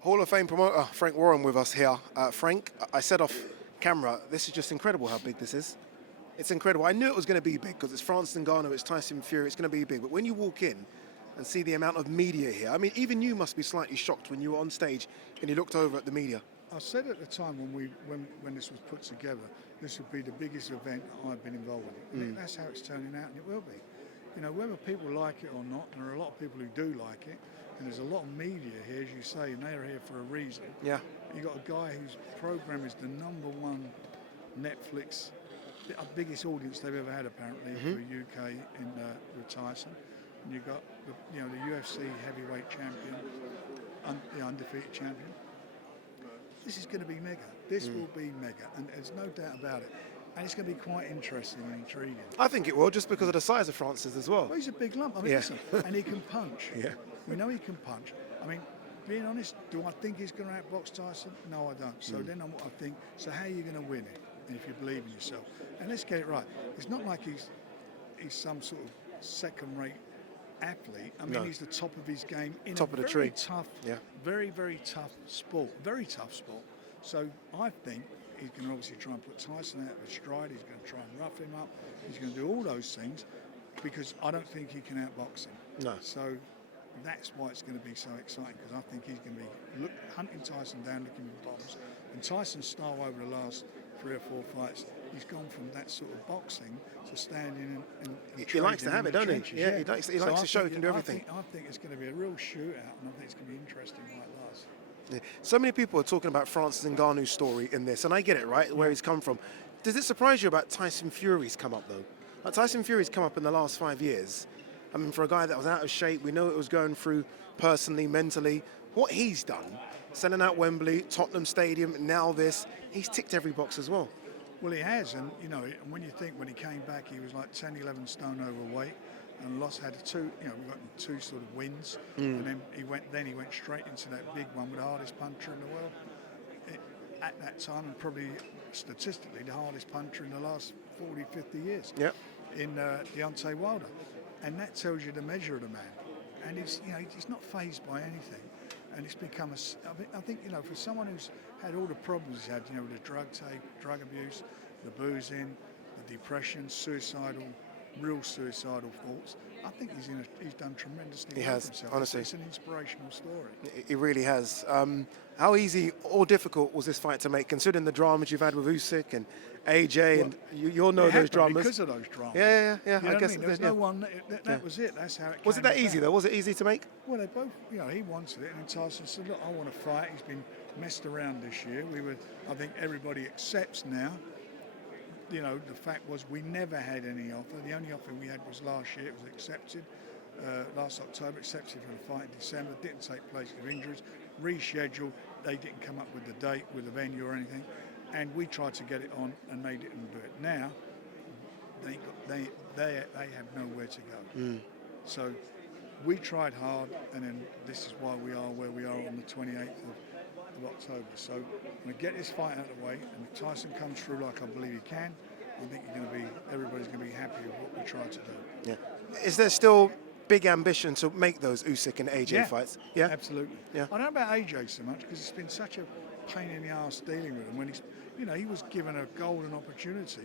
Hall of Fame promoter Frank Warren with us here. Frank, I said off camera, this is just incredible how big this is. It's incredible. I knew it was going to be big because it's Francis Ngannou, it's Tyson Fury, it's going to be big. But when you walk in and see the amount of media here, I mean, even you must be slightly shocked when you were on stage and you looked over at the media. I said at the time when this was put together, this would be the biggest event I've been involved with. And that's how it's turning out, and it will be. You know, whether people like it or not, and there are a lot of people who do like it, and there's a lot of media here, as you say, and they're here for a reason. Yeah. You got a guy whose program is the #1 Netflix, the biggest audience they've ever had apparently for the UK with Tyson. And you got the UFC heavyweight champion, the undefeated champion. This is going to be mega. This will be mega, and there's no doubt about it. And it's going to be quite interesting and intriguing. I think it will, just because of the size of Francis as well. Well, he's a big lump. I mean, listen, and he can punch. Yeah. We know he can punch. I mean, being honest, do I think he's going to outbox Tyson? No, I don't. So then I think, so how are you going to win it? And if you believe in yourself. And let's get it right. It's not like he's some sort of second-rate athlete. I mean, he's the top of his game in top a of the very tree. Tough, very, very tough sport. Very tough sport. So I think he's going to obviously try and put Tyson out of his stride. He's going to try and rough him up. He's going to do all those things because I don't think he can outbox him. No. So that's why it's going to be so exciting, because I think he's going to be hunting Tyson down, looking for bombs. And Tyson's style over the last 3 or 4 fights, he's gone from that sort of boxing to standing and he likes to have it, doesn't he? Yeah, he likes to show he can do everything. I think it's going to be a real shootout, and I think it's going to be interesting like last. Yeah. So many people are talking about Francis Ngannou's story in this, and I get it, right, where he's come from. Does it surprise you about Tyson Fury's come up, though? Like, Tyson Fury's come up in the last 5 years. I mean, for a guy that was out of shape, we know it was going through personally, mentally. What he's done, selling out Wembley, Tottenham Stadium, now this, he's ticked every box as well. Well, he has, and you know, when you think when he came back, he was like 10, 11 stone overweight, and had we got 2 sort of wins, and then he went straight into that big one with the hardest puncher in the world at that time, and probably statistically the hardest puncher in the last 40, 50 years. Yep. In Deontay Wilder, and that tells you the measure of the man. And he's not fazed by anything, and it's become I think for someone who's had all the problems he's had, the drug drug abuse, the boozing, the depression, real suicidal thoughts. I think he's done tremendously. He well has, for himself. honestly. It's an inspirational story. It really has. How easy or difficult was this fight to make, considering the dramas you've had with Usyk and AJ, and you'll know those dramas. Because of those dramas. Yeah. I guess there's no one. That was it. That's how it. Was it that easy though? Was it easy to make? Well, they both. He wanted it, and Tyson said, "Look, I want to fight." He's been messed around this year. I think everybody accepts now. The fact was we never had any offer. The only offer we had was last year. It was accepted last October, accepted for the fight in December. Didn't take place because of injuries. Rescheduled. They didn't come up with the date, with the venue or anything. And we tried to get it on and made it and do it. Now, they have nowhere to go. So we tried hard, and then this is why we are where we are on the 28th of October. So when we get this fight out of the way, and if Tyson comes through like I believe he can, I think everybody's going to be happy with what we tried to do. Yeah. Is there still big ambition to make those Usyk and AJ fights? Yeah, absolutely. Yeah. I don't know about AJ so much because it's been such a pain in the arse dealing with him. When he was given a golden opportunity.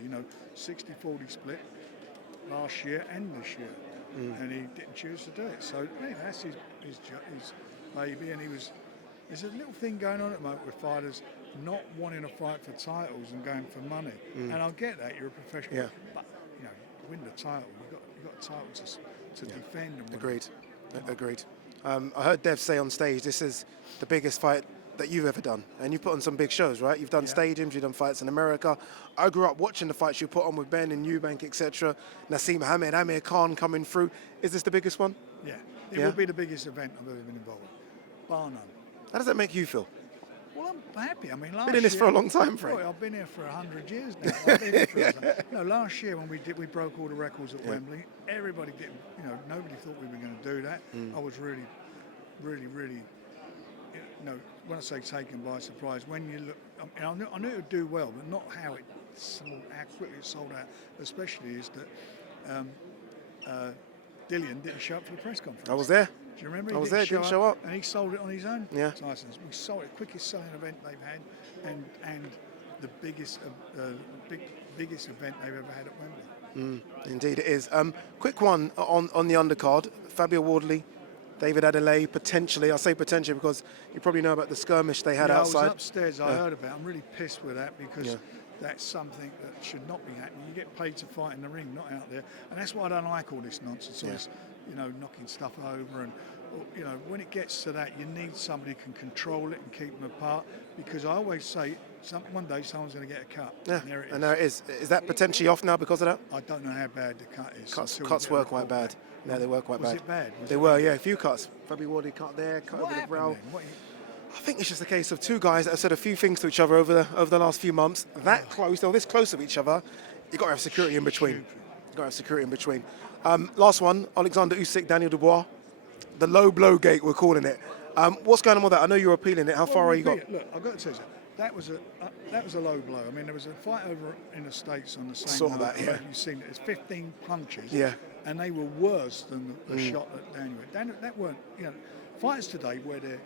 60-40 split last year and this year, and he didn't choose to do it. So that's his baby, and there's a little thing going on at the moment with fighters not wanting to fight for titles and going for money. And I'll get that, you're a professional, but win the title. You've got a title to defend. And Agreed. I heard Dev say on stage, this is the biggest fight that you've ever done, and you've put on some big shows, right? You've done stadiums, you've done fights in America. I grew up watching the fights you put on with Ben and Eubank, etc. Naseem Hamed, Amir Khan coming through. Is this the biggest one? Yeah, it will be the biggest event I've ever been involved with, bar none. How does that make you feel? Well, I'm happy. I mean, been in this for a long time, Frank. I've been here for 100 years now. I've been here for last year when we broke all the records at Wembley. Everybody didn't, nobody thought we were going to do that. I was really, when I say taken by surprise, when you look, I knew it would do well, but not how quickly it sold out. Especially is that Dillian didn't show up for the press conference. I was there. Do you remember? I was there, didn't show up. And he sold it on his own. Yeah. Tyson's. We sold it, quickest selling event they've had, and the biggest biggest event they've ever had at Wembley. Indeed it is. Quick one on the undercard. Fabio Wardley, David Adelaide, potentially. I say potentially because you probably know about the skirmish they had outside. I was upstairs. I heard about it. I'm really pissed with that because that's something that should not be happening. You get paid to fight in the ring, not out there. And that's why I don't like all this nonsense. All this, knocking stuff over. And, when it gets to that, you need somebody who can control it and keep them apart. Because I always say, one day someone's going to get a cut. Yeah, and there it is. And there it is. Is that potentially off now because of that? I don't know how bad the cut is. Cuts were quite bad. No, they were quite bad. Was it bad? They were, yeah, a few cuts. Fabio Wardley cut there, cut over the brow. I think it's just a case of two guys that have said a few things to each other over the last few months. That close, or this close of each other, you've got to have security in between. You've got to have security in between. Last one, Alexander Usyk, Daniel Dubois. The low blow gate, we're calling it. What's going on with that? I know you're appealing it. How far are you got? Look, I've got to tell you, that was a low blow. I mean, there was a fight over in the States on the same Saw night. that, yeah. You've seen it. It's 15 punches. Yeah. And they were worse than the shot that Daniel had. That weren't, fighters today wear their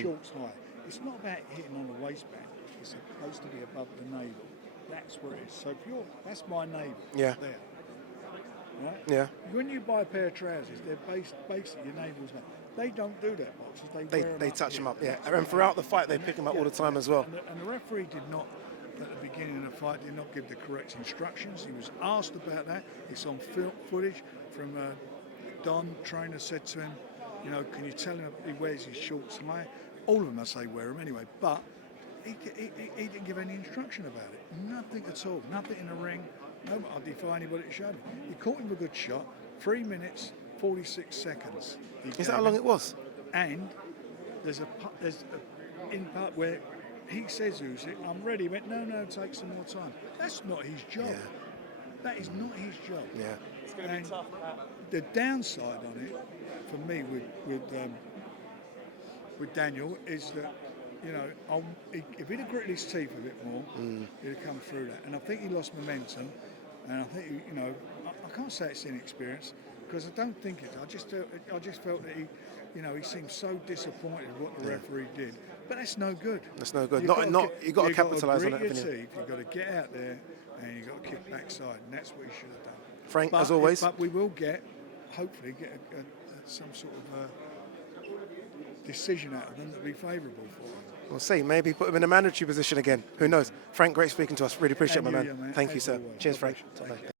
shorts high. It's not about hitting on the waistband. It's supposed to be above the navel. That's where it is. So that's my navel. Yeah. There. Right? Yeah. When you buy a pair of trousers, they're basically your navel's there. They don't do that, boxers. They touch them up, yeah. And throughout the fight, they pick them up all the time as well. And the referee did not, at the beginning of the fight, did not give the correct instructions. He was asked about that. It's on footage from Don. Trainer said to him, can you tell him he wears his shorts high? All of them, I say, wear them anyway. But he didn't give any instruction about it. Nothing at all. Nothing in the ring. No, I'll defy anybody to show me. He caught him with a good shot. 3 minutes, 46 seconds. Is that how long it was? And there's a in part where he says, Usyk, I'm ready. He went, no, take some more time. That's not his job. Yeah. That is not his job. Yeah. It's going to be tough. The downside on it, for me, with Daniel, is that, if he'd have gritted his teeth a bit more, he'd have come through that. And I think he lost momentum. And I think, I can't say it's inexperience, because I don't think it. I just felt that he seemed so disappointed with what the referee did. But that's no good. That's no good. You've got to capitalise on it, haven't you? You've got to get out there and you've got to kick backside, and that's what he should have done. Frank, as always. But we will hopefully get some sort of decision out of them that will be favourable for him. We'll see. Maybe put him in a mandatory position again. Who knows? Frank, great speaking to us. Really appreciate it, my man. Man. Thank you, As sir. always. Cheers, Frank. Take care.